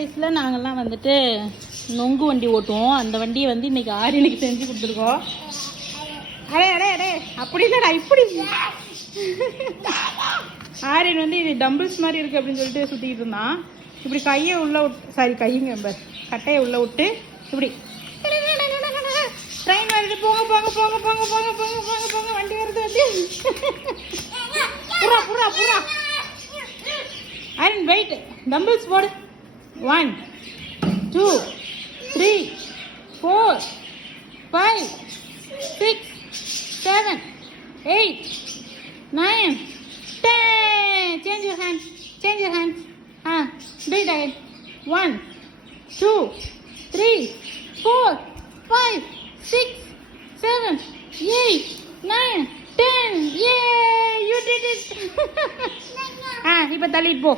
வயசில் நாங்கள்லாம் வந்துட்டு நொங்கு வண்டி ஓட்டுவோம். அந்த வண்டியை வந்து இன்றைக்கி ஆரியனுக்கு செஞ்சு கொடுத்துருக்கோம். அடே அடே அடே அப்படி இல்லைடா இப்படி. ஆரியன் வந்து இது டம்பிள்ஸ் மாதிரி இருக்குது அப்படின்னு சொல்லிட்டு சுற்றிக்கிட்டு இருந்தான். இப்படி கையை உள்ளே விட்டு, சாரி கையுங்க கட்டையை உள்ளே விட்டு இப்படி ட்ரெயின் வருது, போங்க போங்க போங்க போங்க போங்க போங்க போங்க போங்க வண்டி வருது வந்து புறா புறா புறா. ஆரியன் வெயிட், டம்பிள்ஸ் போடு. 1 2 3 4 5 6 7 8 9 10. Change your hand. Change your hand. Do it again. 1 2 3 4 5 6 7 8 9 10. Yay! You did it. இப்போ தள்ளிட்டு போ.